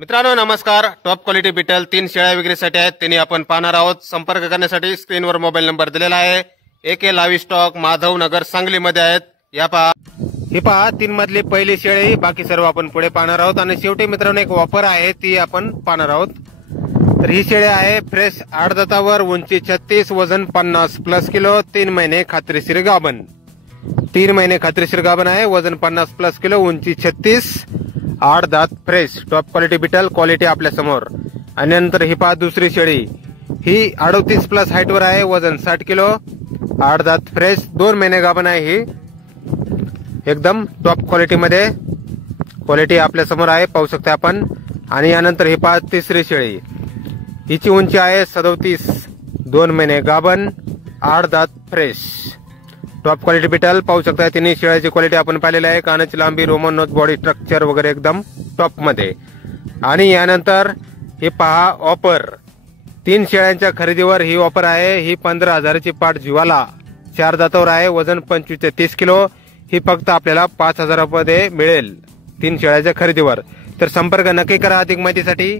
मित्रांनो नमस्कार. Top quality beetle 3 शेळ्या विक्रीसाठी आहेत. त्यांनी आपण पाहणार आहोत. संपर्क करण्यासाठी स्क्रीनवर मोबाईल नंबर दिलेला आहे. AK लावी स्टॉक माधव नगर सांगली मध्ये आहेत. या पहा, ही पहा 3 मधली पहिली शेळी. बाकी सर्व आपण पुढे पाहणार आहोत. आणि शेवटी मित्रांनो एक ऑफर आहे ती आपण पाहणार आहोत. तर ही शेळी आहे फ्रेश 8 दातावर, उंची 36, वजन 50 प्लस किलो, 3 महिने खात्रीशीर गाभण. 3 महिने खात्रीशीर गाभण आहे, वजन 50 प्लस किलो, उंची 36, 8 दात fresh. Top quality Beetal quality आपल्या समोर. आणि नंतर ही पहा दुसरी शेळी. ही 38 प्लस हाईट वर आहे, वजन 60 किलो, 8 दात फ्रेश, 2 महिने गाभण आहे. ही एकदम टॉप क्वालिटी मध्ये क्वालिटी आपल्या समोर आहे, पाहू शकता आपण. आणि यानंतर ही पहा तिसरी शेळी. हिची उंची आहे 37, 2 महिने गाभण, 8 दात फ्रेश. टॉप क्वालिटी बिटल पाहू शकता. तिन्ही शेळ्याची क्वालिटी आपण पाहिलेली आहे. कानाची लांबी, रोमन नोज, बॉडी स्ट्रक्चर वगैरे एकदम टॉप मध्ये. आणि यानंतर हे पहा ऑफर. 3 शेळ्यांच्या खरेदीवर ही ऑफर आहे. ही 15,000ची पाट जीवाला, 4 दातावर आहे, वजन 25 ते 30 किलो. ही फक्त आपल्याला 5,000 रुपये मिळेल 3 शेळ्याच्या खरेदीवर. तर संपर्क नक्की करा अधिक माहितीसाठी.